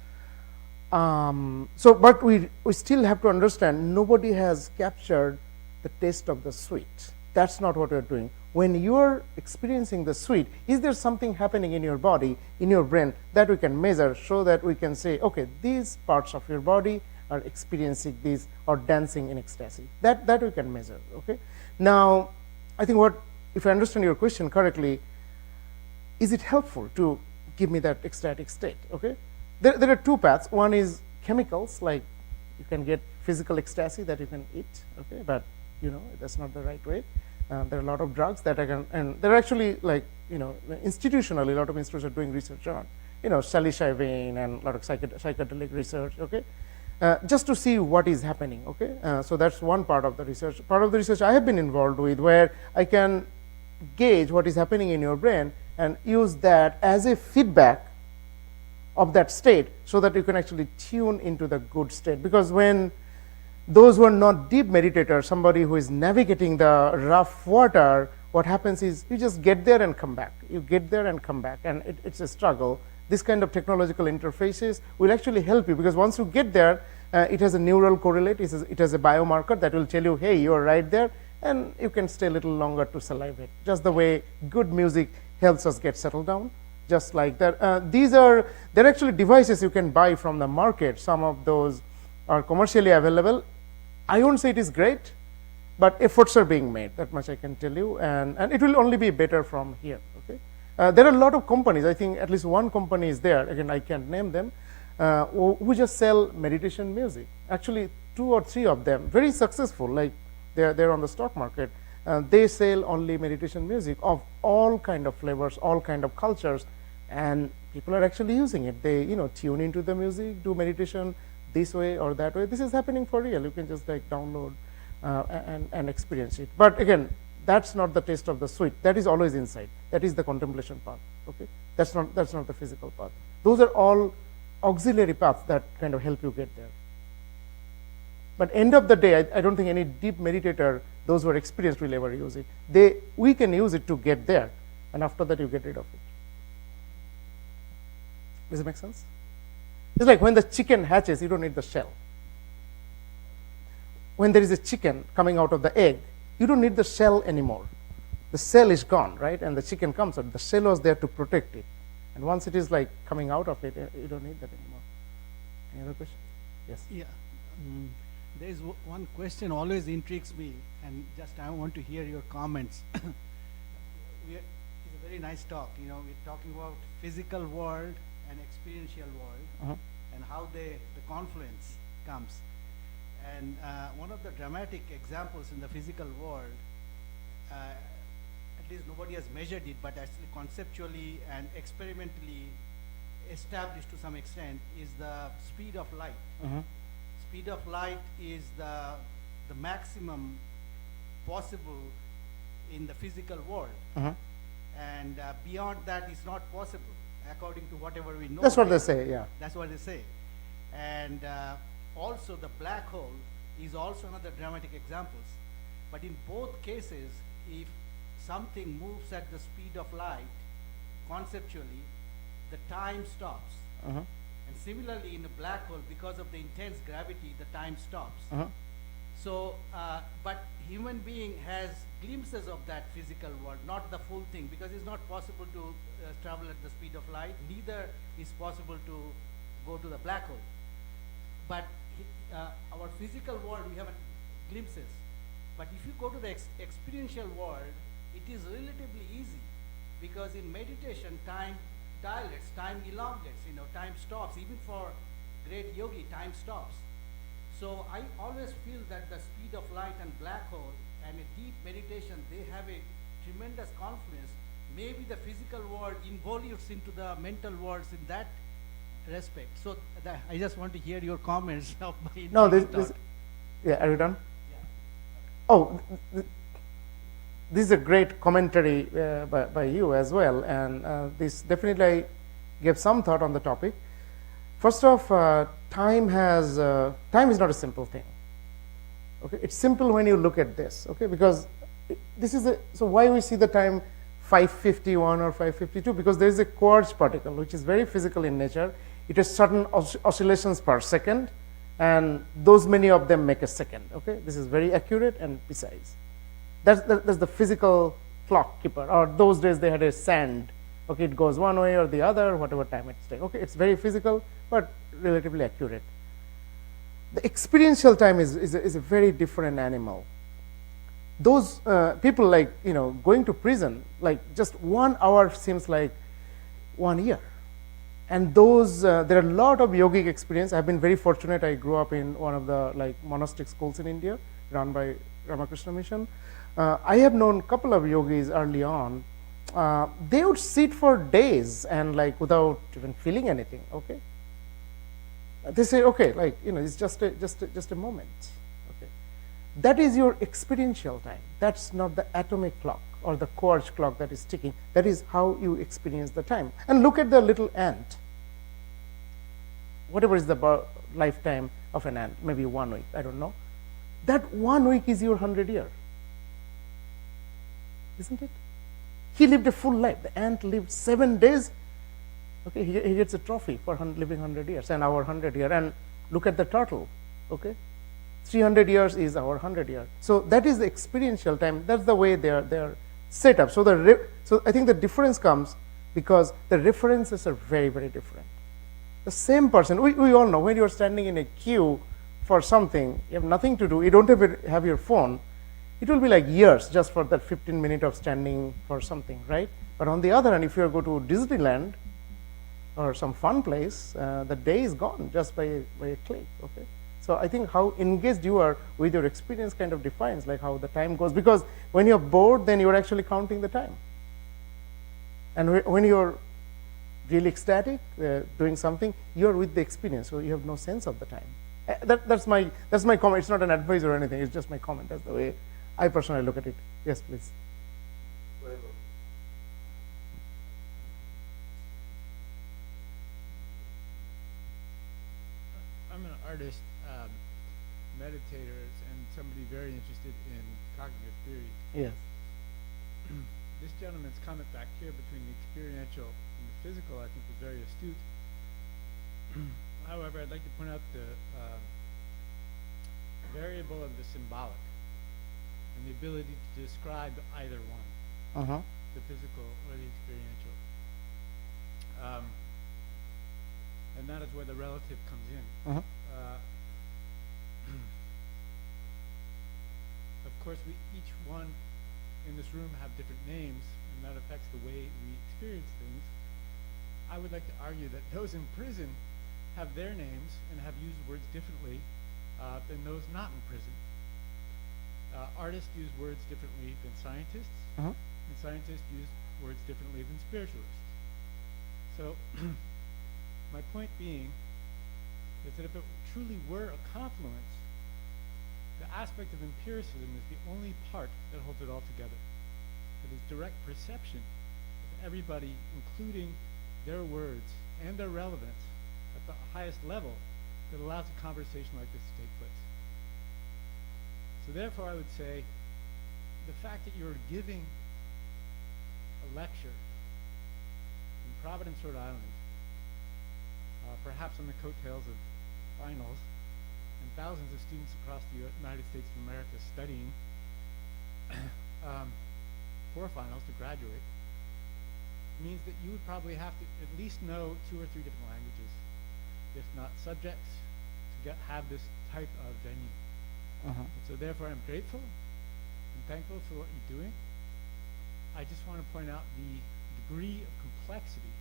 But we still have to understand nobody has captured the taste of the sweet. That's not what we're doing. When you're experiencing the sweet, is there something happening in your body, in your brain, that we can measure so that we can say, okay, these parts of your body are experiencing this or dancing in ecstasy. That we can measure. Okay. Now, I think if I understand your question correctly, is it helpful to give me that ecstatic state? Okay. There are two paths. One is chemicals, like you can get physical ecstasy that you can eat. Okay, but that's not the right way. There are a lot of drugs that and they're actually like institutionally, a lot of institutes are doing research on psilocybin and a lot of psychedelic research. Okay, just to see what is happening. Okay, so that's one part of the research. Part of the research I have been involved with, where I can gauge what is happening in your brain and use that as a feedback of that state, so that you can actually tune into the good state. Because when those who are not deep meditators, somebody who is navigating the rough water, what happens is you just get there and come back. You get there and come back, and it's a struggle. This kind of technological interfaces will actually help you, because once you get there, it has a neural correlate, it has a biomarker that will tell you, hey, you're right there, and you can stay a little longer to salivate. Just the way good music helps us get settled down, just like that. They're actually devices you can buy from the market. Some of those are commercially available. I won't say it is great, but efforts are being made. That much I can tell you, and it will only be better from here. Okay, there are a lot of companies. I think at least one company is there. Again, I can't name them, who just sell meditation music. Actually, 2 or 3 of them, very successful. Like they're on the stock market. They sell only meditation music of all kind of flavors, all kind of cultures, and people are actually using it. They tune into the music, do meditation this way or that way. This is happening for real. You can just like download and experience it. But again, that's not the taste of the sweet. That is always inside. That is the contemplation path. Okay, that's not the physical path. Those are all auxiliary paths that kind of help you get there. But end of the day, I don't think any deep meditator, those who are experienced, will ever use it. We can use it to get there, and after that you get rid of it. Does it make sense? It's like when the chicken hatches, you don't need the shell. When there is a chicken coming out of the egg, you don't need the shell anymore. The shell is gone, right? And the chicken comes out. The shell was there to protect it. And once it is like coming out of it, you don't need that anymore. Any other question? Yes. Yeah. There is one question always intrigues me, and just I want to hear your comments. It's a very nice talk. We're talking about physical world and experiential world, and how the confluence comes. And one of the dramatic examples in the physical world, at least nobody has measured it, but actually conceptually and experimentally established to some extent, is the speed of light. Speed of light is the maximum possible in the physical world. And beyond that is not possible, according to whatever we know. That's what they say, yeah. That's what they say. And also the black hole is also another dramatic example. But in both cases, if something moves at the speed of light, conceptually, the time stops. And similarly, in a black hole, because of the intense gravity, the time stops. So, but human being has glimpses of that physical world, not the full thing, because it's not possible to travel at the speed of light. Neither is possible to go to the black hole. But our physical world, we have glimpses. But if you go to the experiential world, it is relatively easy, because in meditation, time dilates, time elongates, time stops. Even for great yogi, time stops. So I always feel that the speed of light and black hole and a deep meditation, they have a tremendous confluence. Maybe the physical world involutes into the mental worlds in that respect. So I just want to hear your comments of my No, yeah, are you done? Yeah. Oh, this is a great commentary by you as well, and this definitely I gave some thought on the topic. First off, time is not a simple thing. Okay, it's simple when you look at this. Okay, because this is so why we see the time 551 or 552, because there is a quartz particle which is very physical in nature. It has certain oscillations per second, and those many of them make a second. Okay, this is very accurate and precise. That's the physical clock keeper. Or those days they had a sand. Okay, it goes one way or the other, whatever time it's taking. Okay, it's very physical, but relatively accurate. The experiential time is a very different animal. Those people like, going to prison, like just 1 hour seems like 1 year. And those, there are a lot of yogic experience. I've been very fortunate. I grew up in one of the monastic schools in India run by Ramakrishna Mission. I have known a couple of yogis early on. They would sit for days and without even feeling anything, okay? They say, okay, it's just a moment, okay? That is your experiential time. That's not the atomic clock or the quartz clock that is ticking. That is how you experience the time. And look at the little ant. Whatever is the lifetime of an ant, maybe 1 week, I don't know. That 1 week is your 100 year, isn't it? He lived a full life. The ant lived 7 days. Okay, he gets a trophy for living 100 years, and our 100 year. And look at the turtle, okay? 300 years is our 100 year. So that is the experiential time. That's the way they are set up. So so I think the difference comes because the references are very, very different. The same person, we all know when you're standing in a queue for something, you have nothing to do, you don't have your phone, it will be like years just for that 15 minutes of standing for something, right? But on the other hand, if you go to Disneyland or some fun place, the day is gone just by a click, okay? So I think how engaged you are with your experience kind of defines how the time goes. Because when you're bored, then you're actually counting the time. And when you're really ecstatic, doing something, you're with the experience, so you have no sense of the time. That's my comment. It's not an advice or anything. It's just my comment. That's the way I personally look at it. Yes, please. I'm an artist, meditator, and somebody very interested in cognitive theory. Yes. This gentleman's comment back here between the experiential and the physical, I think, was very astute. However, I'd like to point out the variable of the symbolic and the ability to describe either one, the physical or the experiential. And that is where the relative comes in. Of course, we each one in this room have different names, and that affects the way we experience things. I would like to argue that those in prison have their names and have used words differently than those not in prison. Artists use words differently than scientists, and scientists use words differently than spiritualists. So my point being is that if it truly were a confluence, the aspect of empiricism is the only part that holds it all together. It is direct perception of everybody, including their words and their relevance at the highest level, that allows a conversation like this to take place. So therefore, I would say the fact that you're giving a lecture in Providence, Rhode Island, perhaps on the coattails of finals, and thousands of students across the United States of America studying for finals to graduate, means that you would probably have to at least know 2 or 3 different languages, if not subjects, to have this type of venue. And so therefore I'm grateful and thankful for what you're doing. I just want to point out the degree of complexity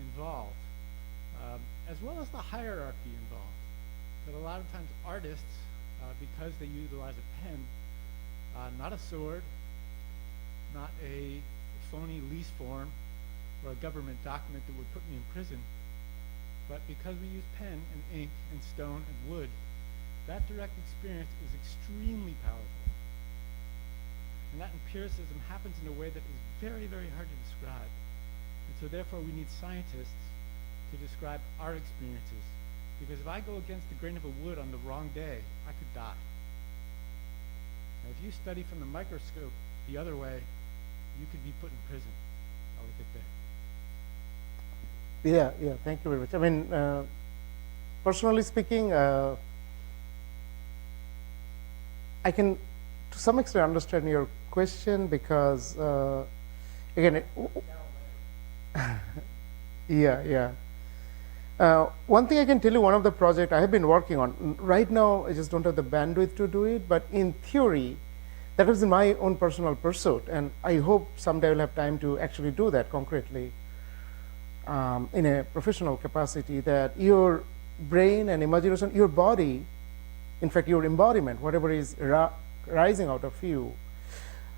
involved, as well as the hierarchy involved. That a lot of times artists, because they utilize a pen, not a sword, not a phony lease form or a government document that would put me in prison, but because we use pen and ink and stone and wood, that direct experience is extremely powerful. And that empiricism happens in a way that is very, very hard to describe. And so therefore we need scientists to describe our experiences. Because if I go against the grain of a wood on the wrong day, I could die. Now, if you study from the microscope the other way, you could be put in prison. I'll leave it there. Yeah, thank you very much. I mean, personally speaking, I can to some extent understand your question because, again, yeah. One thing I can tell you, one of the projects I have been working on, right now I just don't have the bandwidth to do it, but in theory, that was my own personal pursuit, and I hope someday I'll have time to actually do that concretely in a professional capacity, that your brain and imagination, your body, in fact, your embodiment, whatever is rising out of you,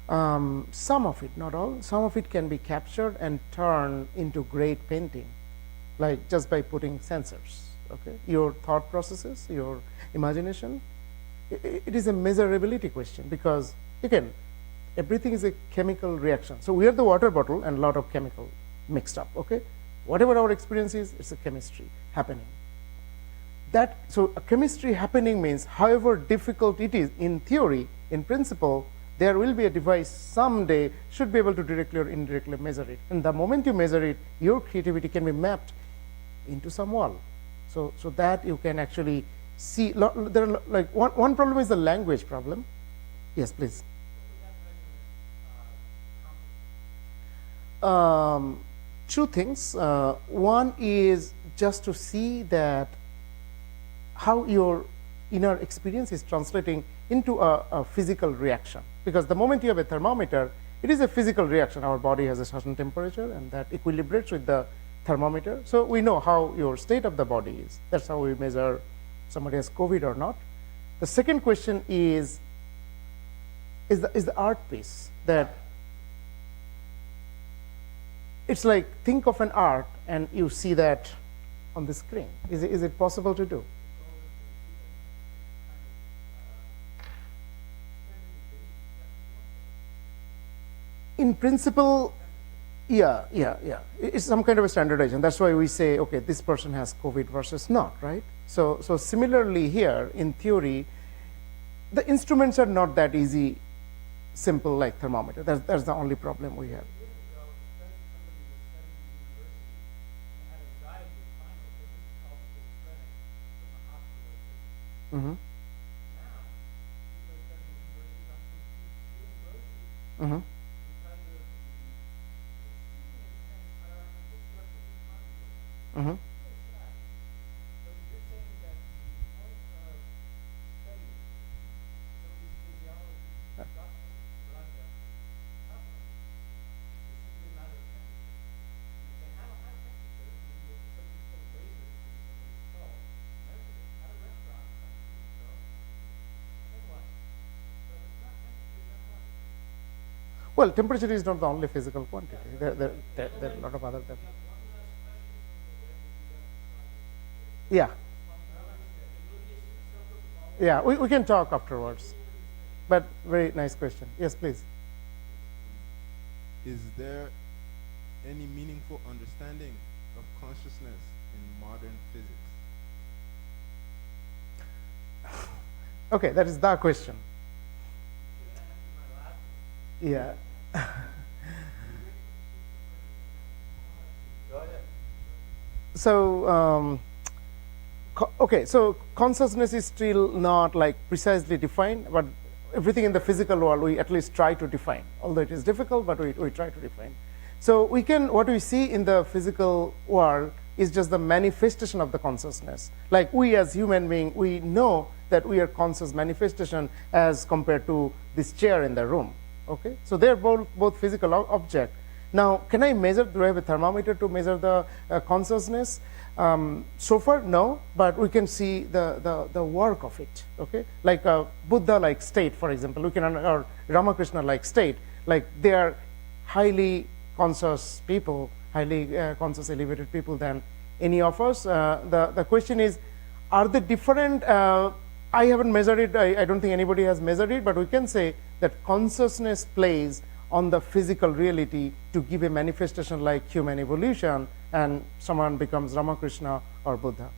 some of it, not all, some of it can be captured and turned into great painting, like just by putting sensors, okay? Your thought processes, your imagination, it is a measurability question, because again, everything is a chemical reaction. So we are the water bottle and a lot of chemical mixed up, okay? Whatever our experience is, it's a chemistry happening. So a chemistry happening means however difficult it is, in theory, in principle, there will be a device someday should be able to directly or indirectly measure it. And the moment you measure it, your creativity can be mapped into some wall. So that you can actually see. There are like one problem is the language problem. Yes, please. Two things. One is just to see that how your inner experience is translating into a physical reaction. Because the moment you have a thermometer, it is a physical reaction. Our body has a certain temperature, and that equilibrates with the thermometer. So we know how your state of the body is. That's how we measure somebody has COVID or not. The second question is the art piece. That it's like, think of an art and you see that on the screen. Is it possible to do? In principle, yeah. It's some kind of a standardization. That's why we say, okay, this person has COVID versus not, right? So similarly here, in theory, the instruments are not that easy, simple like thermometer. That's the only problem we have. Mm-hmm. Mm-hmm. Mm-hmm. Well, temperature is not the only physical quantity. There are a lot of other things. Yeah. Yeah, we can talk afterwards. But very nice question. Yes, please. Is there any meaningful understanding of consciousness in modern physics? Okay, that is the question. Yeah. So, okay, so consciousness is still not like precisely defined, but everything in the physical world we at least try to define, although it is difficult, but we try to define. So what we see in the physical world is just the manifestation of the consciousness. Like we as human beings, we know that we are conscious manifestation as compared to this chair in the room. Okay, so they're both physical object. Now, can I measure? Do I have a thermometer to measure the consciousness? So far, no, but we can see the work of it. Okay, like a Buddha-like state, for example, or Ramakrishna-like state. Like they are highly conscious people, highly conscious, elevated people than any of us. The question is, are they different? I haven't measured it. I don't think anybody has measured it, but we can say that consciousness plays on the physical reality to give a manifestation like human evolution, and someone becomes Ramakrishna or Buddha.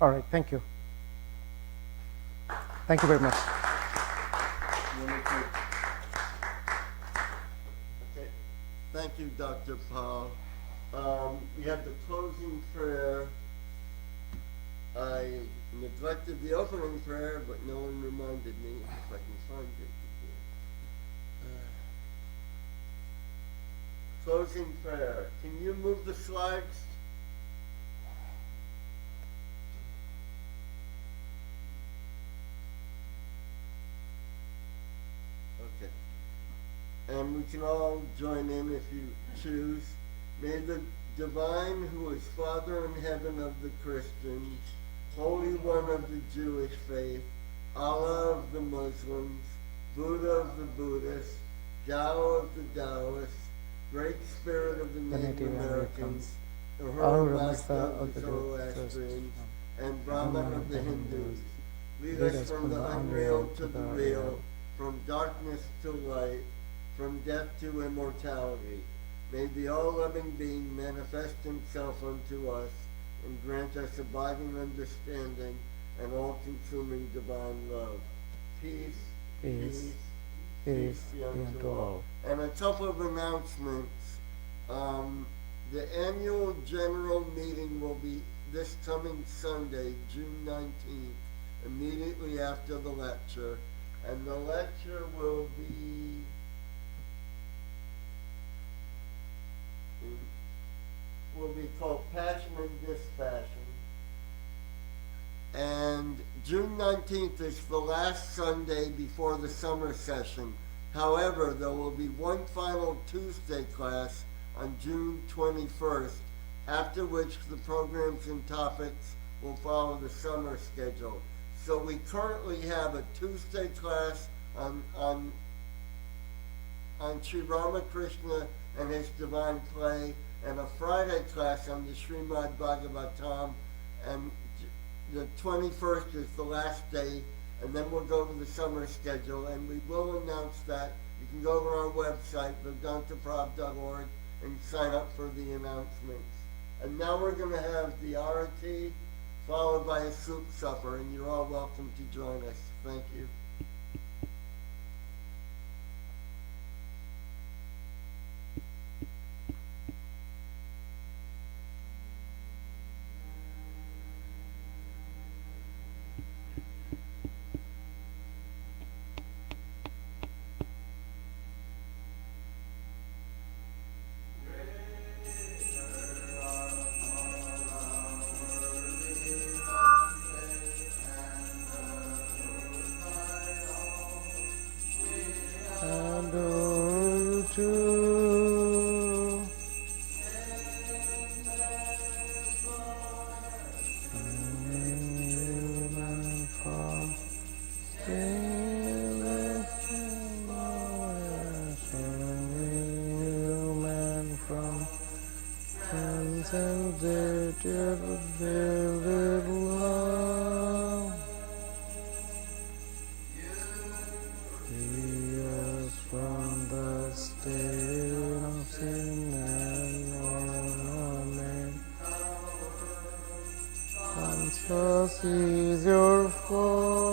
All right, thank you. Thank you very much. Okay, thank you, Dr. Paul. We have the closing prayer. I neglected the opening prayer, but no one reminded me if I can find it again. Closing prayer. Can you move the slides? Okay. And we can all join in if you choose. May the divine who is Father in heaven of the Christians, Holy One of the Jewish faith, Allah of the Muslims, Buddha of the Buddhists, Tao of the Taoists, Great Spirit of the Native Americans, Ahura Mazda of the Zoroastrians, and Brahman of the Hindus, lead us from the unreal to the real, from darkness to light, from death to immortality. May the all-loving being manifest himself unto us and grant us abiding understanding and all-consuming divine love. Peace, Peace, peace be unto all. And a couple of announcements. The annual general meeting will be this coming Sunday, June 19th, immediately after the lecture. And the lecture will be called Passion and Dispassion. And June 19th is the last Sunday before the summer session. However, there will be one final Tuesday class on June 21st, after which the programs and topics will follow the summer schedule. So we currently have a Tuesday class on Sri Ramakrishna and his divine play, and a Friday class on the Srimad Bhagavatam, and the 21st is the last day, and then we'll go to the summer schedule, and we will announce that. You can go to our website, vedantaprab.org, and sign up for the announcements. And now we're going to have the arati, followed by a soup supper, and you're all welcome to join us. Thank you. Is your form.